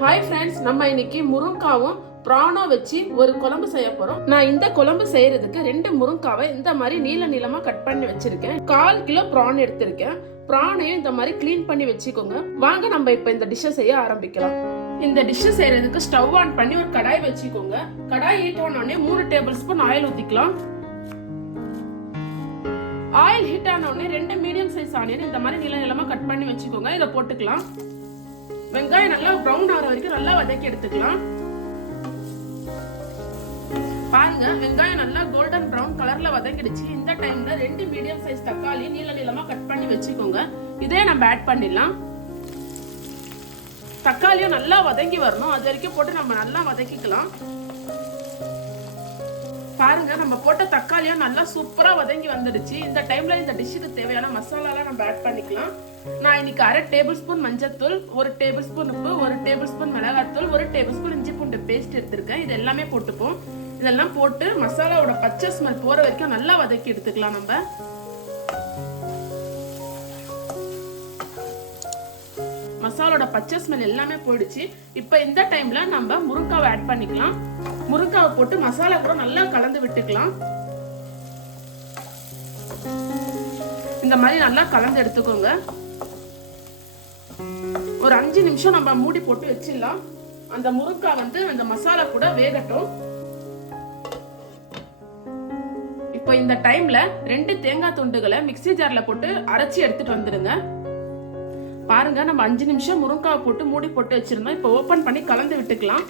Hi friends நம்ம இன்னைக்கு முருங்காவும் ப்ரானும் வச்சு ஒரு குழம்பு செய்ய போறோம். நான் இந்த குழம்பு செய்யறதுக்கு ரெண்டு முருங்காவை இந்த மாதிரி நீள நீளமா கட் பண்ணி வச்சிருக்கேன். கால் கிலோ ப்ரான் எடுத்திருக்கேன். ப்ரானையும் இந்த மாதிரி க்ளீன் பண்ணி வச்சுக்கோங்க. வாங்க நம்ம இப்போ இந்த டிஷ்ஷை செய்ய ஆரம்பிக்கலாம். இந்த டிஷ்ஷை செய்யறதுக்கு ஸ்டவ் ஆன் பண்ணி ஒரு கடாய் வச்சுக்கோங்க. கடாய் ஹீட் ஆனோடனே மூணு டேபிள் ஸ்பூன் ஆயில் ஊத்திக்கலாம் ஆயில் ஹீட் ஆனோடனே ரெண்டு மீடியம் சைஸ் ஆனியன் இந்த மாதிரி நீள நீளமா கட் பண்ணி வச்சுக்கோங்க. இதை போட்டுக்கலாம். வெங்காயம் நல்லா ப்ரௌன் ஆகிற வரைக்கும் நல்லா வதக்கி எடுத்துக்கலாம். பாருங்க வெங்காயம் நல்லா கோல்டன் ப்ரௌன் கலர்ல வதக்கிடுச்சு. இந்த டைம்ல ரெண்டு மீடியம் சைஸ் தக்காளி நீள நீளமா கட் பண்ணி வச்சுக்கோங்க. இதே நம்ம ஆட் பண்ணிடலாம். தக்காளியும் நல்லா வதங்கி வரணும். அது வரைக்கும் போட்டு நம்ம நல்லா வதக்கிக்கலாம். பாருங்க நம்ம போட்ட தக்காளியும் நல்லா சூப்பரா வதங்கி வந்துடுச்சு. இந்த டைம்ல இந்த டிஷ்ஷுக்கு தேவையான மசாலாலாம் நம்ம ஆட் பண்ணிக்கலாம். நான் இன்னைக்கு அரை டேபிள் ஸ்பூன் மஞ்சத்தூள் ஒரு டேபிள் ஸ்பூன் உப்பு ஒரு டேபிள் ஸ்பூன் மிளகாத்தூள் ஒரு டேபிள் ஸ்பூன் இஞ்சி பூண்டு பேஸ்ட் எடுத்திருக்கேன். இது எல்லாமே போட்டுப்போம். இதெல்லாம் போட்டு மசாலாவோட பச்சை ஸ்மெல் போற வரைக்கும் நல்லா வதக்கி எடுத்துக்கலாம் நம்ம. முருங்காவோட பச்சை ஸ்மெல் எல்லாமே போயிடுச்சு. இப்போ இந்த டைம்ல நம்ம முருங்காவை ஆட் பண்ணிக்கலாம். முருங்காவை போட்டு மசாலா கூட நல்லா கலந்து விட்டுக்கலாம். இந்த மாதிரி நல்லா கலந்து எடுத்துக்கோங்க. ஒரு அஞ்சு நிமிஷம் நம்ம மூடி போட்டு வச்சிடலாம். அந்த முருக்கா வந்து அந்த மசாலா கூட வேகட்டும். இப்போ இந்த டைம்ல ரெண்டு தேங்காய் துண்டுகளை மிக்ஸி ஜார்ல போட்டு அரைச்சி எடுத்துட்டு வந்துடுங்க. பாருங்க நம்ம அஞ்சு நிமிஷம் முருங்காவை போட்டு மூடி போட்டு வச்சிருந்தோம். இப்போ ஓபன் பண்ணி கலந்து விட்டுக்கலாம்.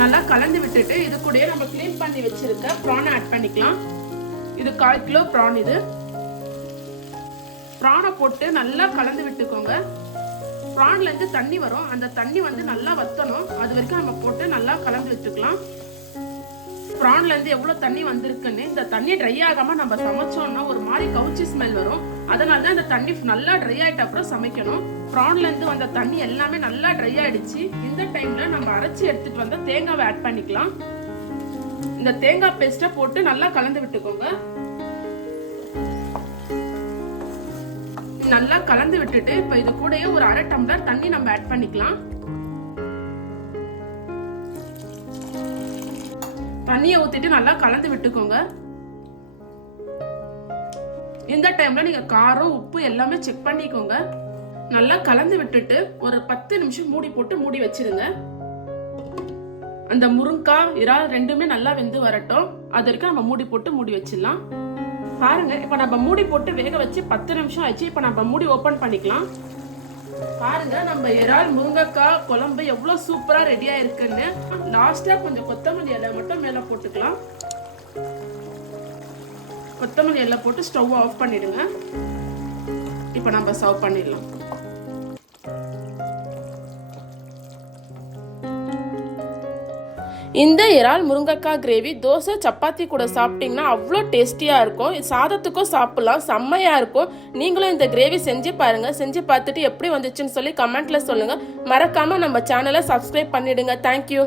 நல்லா கலந்து விட்டுட்டு இது கூடயே நம்ம க்ளீன் பண்ணி வச்சிருக்க ப்ரான் ஆட் பண்ணிக்கலாம். இது கால் கிலோ ப்ரான் இது. ப்ரானை போட்டு நல்லா கலந்து விட்டுக்கோங்க. ப்ரான்ல இருந்து தண்ணி வரும். அந்த தண்ணி வந்து நல்லா வத்தணும். அது வரைக்கும் நம்ம போட்டு நல்லா கலந்து விட்டுக்கலாம். ப்ரான்ல இருந்து எவ்வளவு தண்ணி வந்திருக்குன்னு இந்த தண்ணி ட்ரை ஆகாம நம்ம சமைச்சோம்னா ஒரு மாதிரி கவுச்சி ஸ்மெல் வரும். அதனால தான் இந்த தண்ணி நல்லா ட்ரை ஆயிட்ட அப்புறம் சமைக்கணும். ப்ரான்ல இருந்து வந்த தண்ணி எல்லாமே நல்லா ட்ரை ஆயிடுச்சு. இந்த டைம்ல நம்ம அரைச்சி எடுத்துட்டு வந்த தேங்காவை ஆட் பண்ணிக்கலாம். இந்த தேங்காய் பேஸ்ட்டை போட்டு நல்லா கலந்து விட்டுக்கோங்க. நல்லா கலந்து விட்டுட்டு இப்ப இது கூடயே ஒரு அரை டம்ளர் தண்ணி நம்ம ஆட் பண்ணிக்கலாம். தண்ணியை ஊத்திட்டு நல்லா கலந்து விட்டுக்கோங்க. இந்த டைம்ல நீங்க காரம் உப்பு எல்லாமே செக் பண்ணிக்கோங்க. நல்லா கலந்து விட்டுட்டு ஒரு பத்து நிமிஷம் மூடி போட்டு மூடி வச்சிருங்க. அந்த முருங்காய் இறால் ரெண்டுமே நல்லா வெந்து வரட்டும். அது வரைக்கும் நம்ம மூடி போட்டு மூடி வச்சிடலாம். பாருங்க இப்ப நம்ம மூடி போட்டு வேக வச்சு பத்து நிமிஷம் ஆச்சு இப்ப நம்ம மூடி ஓபன் பண்ணிக்கலாம். பாருங்க நம்ம இறால் முருங்கைக்காய் குழம்பு எவ்வளோ சூப்பராக ரெடி இருக்குன்னு லாஸ்ட்டாக கொஞ்சம் கொத்தமல்லி இலை மட்டும் மேலே போட்டுக்கலாம். கொத்தமல்லி இலை போட்டு ஸ்டவ் ஆஃப் பண்ணிடுங்க. இப்போ நம்ம சர்வ் பண்ணிடலாம். இந்த இறால் முருங்கைக்காய் கிரேவி தோசை சப்பாத்தி கூட சாப்பிட்டீங்கன்னா அவ்வளோ டேஸ்டியாக இருக்கும். சாதத்துக்கும் சாப்பிட்லாம் செம்மையாக இருக்கும். நீங்களும் இந்த கிரேவி செஞ்சு பாருங்கள் செஞ்சு பார்த்துட்டு எப்படி வந்துச்சுன்னு சொல்லி கமெண்ட்டில் சொல்லுங்கள் மறக்காமல் நம்ம சேனலை சப்ஸ்கிரைப் பண்ணிவிடுங்க தேங்க்யூ